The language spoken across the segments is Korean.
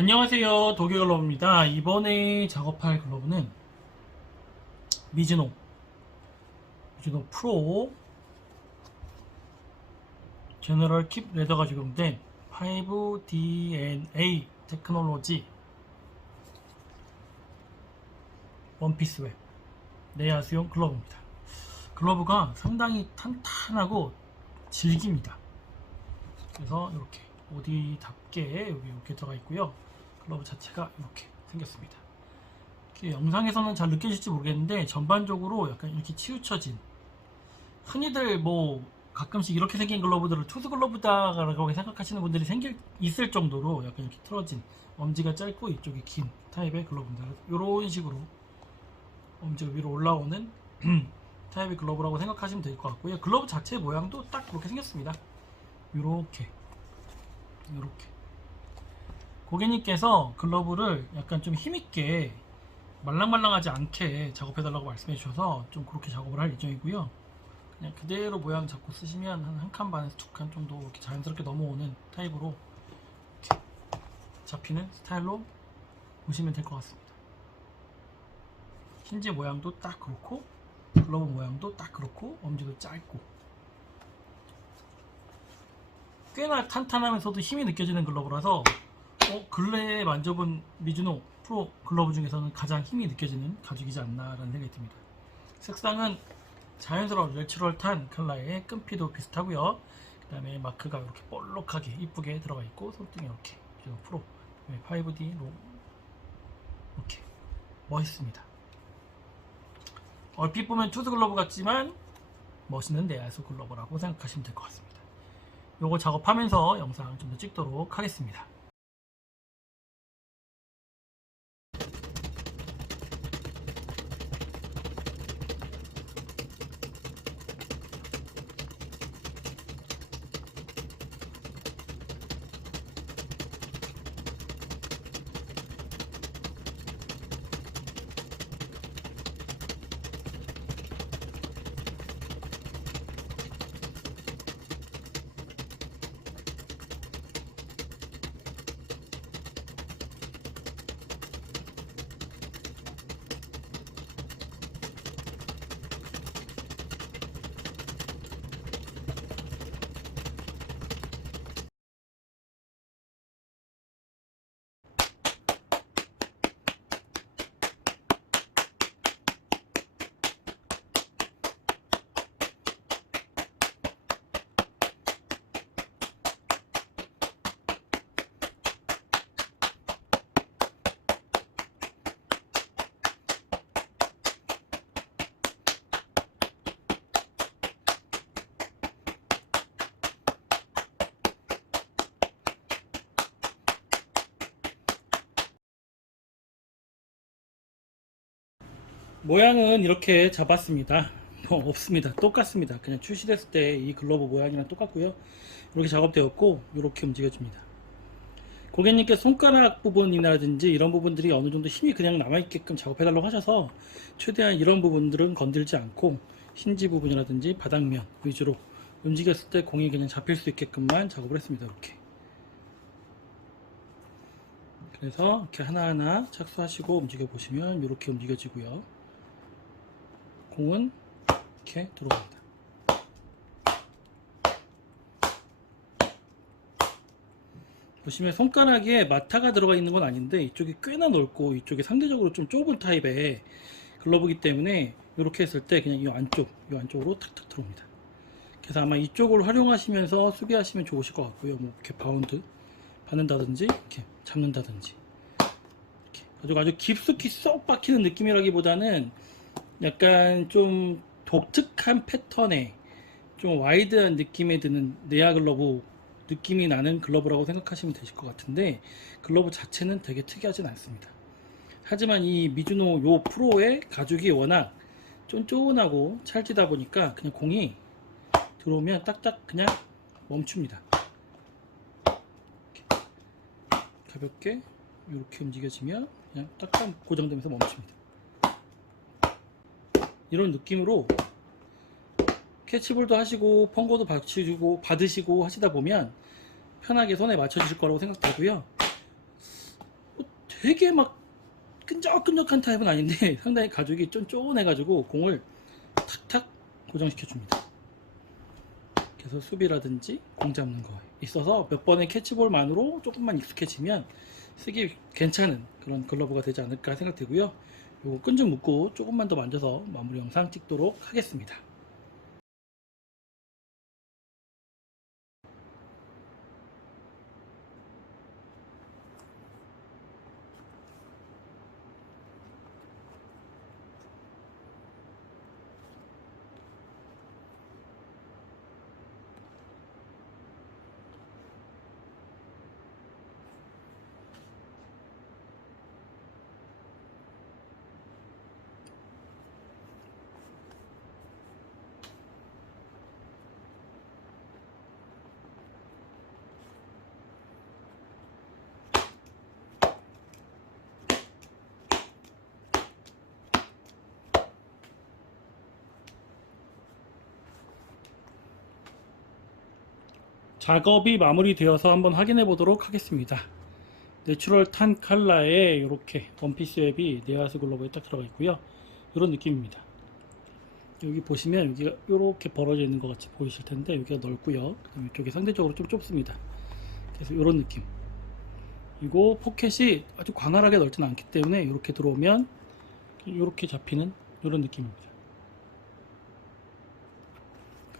안녕하세요. 도쿄글러브입니다. 이번에 작업할 글러브는 미즈노 미즈노 프로 제너럴 킵 레더가 적용된 5DNA 테크놀로지 원피스 웹 내야 수용 글러브입니다. 글러브가 상당히 탄탄하고 질깁니다. 그래서 이렇게 오디답게 여기 이렇게 들어가 있고요. 글러브 자체가 이렇게 생겼습니다. 이렇게 영상에서는 잘 느껴질지 모르겠는데 전반적으로 약간 이렇게 치우쳐진 흔히들 뭐 가끔씩 이렇게 생긴 글러브들을 투스 글러브다라고 생각하시는 분들이 생길 있을 정도로 약간 이렇게 틀어진 엄지가 짧고 이쪽이 긴 타입의 글러브입니다. 이런 식으로 엄지가 위로 올라오는 타입의 글러브라고 생각하시면 될 것 같고요. 글러브 자체 모양도 딱 그렇게 생겼습니다. 이렇게 이렇게 고객님께서 글러브를 약간 좀 힘있게 말랑말랑하지 않게 작업해달라고 말씀해 주셔서 좀 그렇게 작업을 할 예정이고요. 그냥 그대로 모양 잡고 쓰시면 한 한 칸 반에서 두 칸 정도 이렇게 자연스럽게 넘어오는 타입으로 잡히는 스타일로 보시면 될 것 같습니다. 힌지 모양도 딱 그렇고 글러브 모양도 딱 그렇고 엄지도 짧고. 꽤나 탄탄하면서도 힘이 느껴지는 글러브라서 어, 근래에 만져본 미즈노 프로 글러브 중에서는 가장 힘이 느껴지는 가죽이지 않나라는 생각이 듭니다. 색상은 자연스러운 내추럴 탄 컬러의 끈피도 비슷하고요. 그 다음에 마크가 이렇게 볼록하게 이쁘게 들어가 있고 손등에 이렇게 프로 5D 로 이렇게 멋있습니다. 얼핏 보면 투드 글러브 같지만 멋있는 내야수 글러브라고 생각하시면 될 것 같습니다. 요거 작업하면서 영상 좀 더 찍도록 하겠습니다. 모양은 이렇게 잡았습니다. 뭐 없습니다. 똑같습니다. 그냥 출시됐을 때 이 글러브 모양이랑 똑같고요. 이렇게 작업되었고 이렇게 움직여줍니다. 고객님께 손가락 부분이라든지 이런 부분들이 어느 정도 힘이 그냥 남아있게끔 작업해달라고 하셔서 최대한 이런 부분들은 건들지 않고 힌지 부분이라든지 바닥면 위주로 움직였을 때 공이 그냥 잡힐 수 있게끔만 작업을 했습니다. 이렇게. 그래서 이렇게 하나하나 착수하시고 움직여 보시면 이렇게 움직여지고요. 공은 이렇게 들어옵니다. 보시면 손가락에 마타가 들어가 있는 건 아닌데 이쪽이 꽤나 넓고 이쪽이 상대적으로 좀 좁은 타입의 글러브이기 때문에 이렇게 했을 때 그냥 이 안쪽, 이 안쪽으로 탁탁 들어옵니다. 그래서 아마 이쪽을 활용하시면서 수비하시면 좋으실 것 같고요. 뭐 이렇게 바운드 받는다든지 이렇게 잡는다든지 이렇게 아주 아주 깊숙이 쏙 박히는 느낌이라기보다는 약간 좀 독특한 패턴의 좀 와이드한 느낌에 드는 네아 글러브 느낌이 나는 글러브라고 생각하시면 되실 것 같은데 글러브 자체는 되게 특이하진 않습니다. 하지만 이 미즈노 요 프로의 가죽이 워낙 쫀쫀하고 찰지다 보니까 그냥 공이 들어오면 딱딱 그냥 멈춥니다. 가볍게 이렇게 움직여지면 그냥 딱딱 고정되면서 멈춥니다. 이런 느낌으로 캐치볼도 하시고 펑고도 받치고 받으시고 하시다 보면 편하게 손에 맞춰주실 거라고 생각되고요. 되게 막 끈적끈적한 타입은 아닌데 상당히 가죽이 쫀쫀해가지고 공을 탁탁 고정시켜 줍니다. 그래서 수비라든지 공 잡는 거 있어서 몇 번의 캐치볼만으로 조금만 익숙해지면 쓰기 괜찮은 그런 글러브가 되지 않을까 생각되고요. 요거 끈 좀 묶고 조금만 더 만져서 마무리 영상 찍도록 하겠습니다. 작업이 마무리되어서 한번 확인해 보도록 하겠습니다. 내추럴 탄 칼라에 이렇게 원피스 웹이 네아스 글로브에 딱 들어가 있고요. 이런 느낌입니다. 여기 보시면 여기가 이렇게 벌어져 있는 것 같이 보이실 텐데 여기가 넓고요. 이쪽이 상대적으로 좀 좁습니다. 그래서 이런 느낌. 이거 포켓이 아주 광활하게 넓지는 않기 때문에 이렇게 들어오면 이렇게 잡히는 이런 느낌입니다.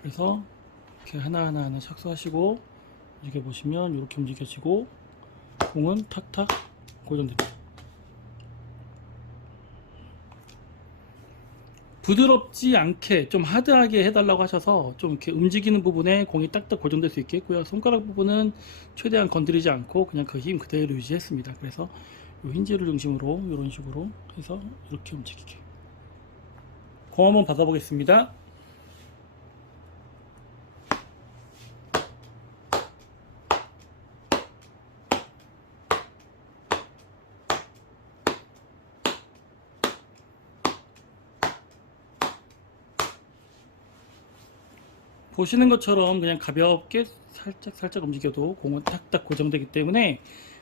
그래서 이렇게 하나하나 하나 착수하시고 이렇게 보시면 이렇게 움직여지고 공은 탁탁 고정됩니다. 부드럽지 않게 좀 하드하게 해달라고 하셔서 좀 이렇게 움직이는 부분에 공이 딱딱 고정될 수 있겠고요. 손가락 부분은 최대한 건드리지 않고 그냥 그 힘 그대로 유지했습니다. 그래서 이 힌지를 중심으로 이런 식으로 해서 이렇게 움직이게. 공 한번 받아보겠습니다. 보시는 것처럼 그냥 가볍게 살짝 살짝 움직여도 공은 딱딱 고정되기 때문에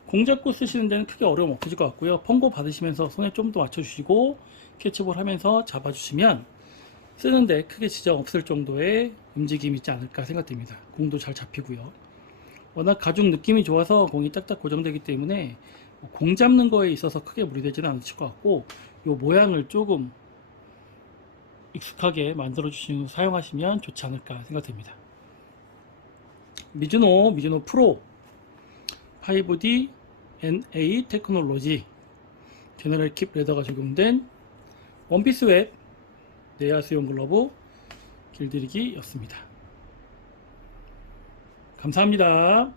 공 잡고 쓰시는 데는 크게 어려움 없으실 것 같고요. 펑고 받으시면서 손에 좀 더 맞춰주시고 캐치볼 하면서 잡아주시면 쓰는데 크게 지장 없을 정도의 움직임이 있지 않을까 생각됩니다. 공도 잘 잡히고요. 워낙 가죽 느낌이 좋아서 공이 딱딱 고정되기 때문에 공 잡는 거에 있어서 크게 무리되지는 않으실 것 같고 이 모양을 조금 익숙하게 만들어 주시는 사용하시면 좋지 않을까 생각됩니다. 미즈노 미즈노 프로 5D NA 테크놀로지 제너럴 킵 레더가 적용된 원피스 웹 내야 수용 글러브 길들이기였습니다. 감사합니다.